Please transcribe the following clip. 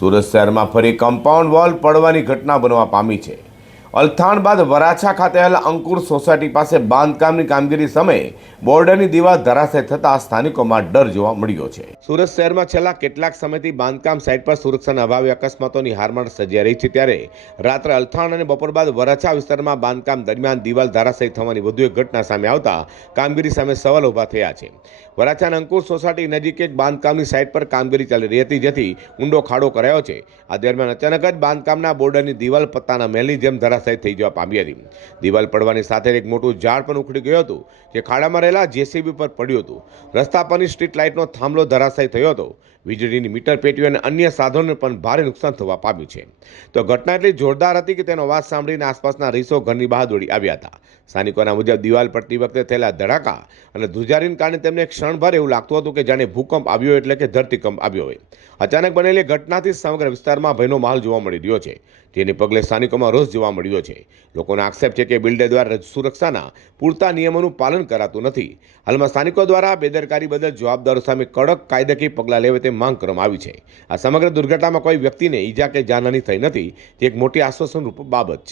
સુરત શહેરમાં ફરી compound wall પડવાની ઘટના બનવા પામી છે. અલથાણ બાદ વરાછા ખાતે આવેલા અંકુર સોસાયટી પાસે બાંધકામની કામગીરી સમયે બોર્ડરની દીવાલ ધરાશય થતાં સ્થાનિકોમાં ડર જોવા મળ્યો છે. સુરત શહેરમાં છેલ્લા કેટલાક સમયથી બાંધકામ સાઇટ પર સુરક્ષાના અભાવે અકસ્માતોની હારમાર સર્જાઈ રહી છે ત્યારે રાત્રે અલથાણ અને બપોર બાદ વરાછા વિસ્તારમાં બાંધકામ દરમિયાન દિવાલ ધરાશય થવાની વધુ એક ઘટના સામે આવતા કામગીરી સામે સવાલ ઊભા થયા છે. વરાછાના અંકુર સોસાયટી નજીક એક બાંધકામની સાઇટ પર કામગીરી ચાલી રહી હતી જેથી ઊંડો ખાડો કરાયો છે. આ દરમિયાન અચાનક જ બાંધકામના બોર્ડરની દિવાલ પત્તાના મહેલની જેમ ધરાશય થઈ જવા પામી હતી. દિવાલ પડવાની સાથે એક મોટું ઝાડ પણ ઉખડી ગયું હતું, જે ખાડામાં રહેલા જેસીબી પર પડ્યું હતું. રસ્તા પરની સ્ટ્રીટ લાઇટનો થાંભલો ધરાશાય થયો હતો. વીજળીની મીટર પેટીઓ અને અન્ય સાધનોને પણ ભારે નુકસાન થવા પામ્યું છે. તો ઘટના એટલી જોરદાર હતી કે તેનો અવાજ સાંભળીને આસપાસના રીસો ઘરની બહાર દોડી આવ્યા હતા. સ્થાનિકોના મુજબ દિવાલ પડતી વખતે થયેલા ધડાકા અને ધ્રુજારીને કારણે તેમને ક્ષણભર એવું લાગતું હતું કે જાણે ભૂકંપ આવ્યો એટલે કે ધરતીકંપ આવ્યો હોય. અચાનક બનેલી ઘટનાથી સમગ્ર વિસ્તારમાં ભયનો માહોલ જોવા મળી રહ્યો છે. તેને પગલે સ્થાનિકોમાં રોષ જોવા મળ્યો છે. લોકોનો આક્ષેપ છે કે બિલ્ડર દ્વારા સુરક્ષાના પૂરતા નિયમોનું પાલન કરાતું નથી. હાલમાં સ્થાનિકો દ્વારા બેદરકારી બદલ જવાબદારો સામે કડક કાયદાકીય પગલાં લેવા તે માંગ કરવામાં આવી છે. આ સમગ્ર દુર્ઘટનામાં કોઈ વ્યક્તિને ઈજા કે જાનહાની થઈ નથી. તે એક મોટી આશ્વાસનરૂપ બાબત છે.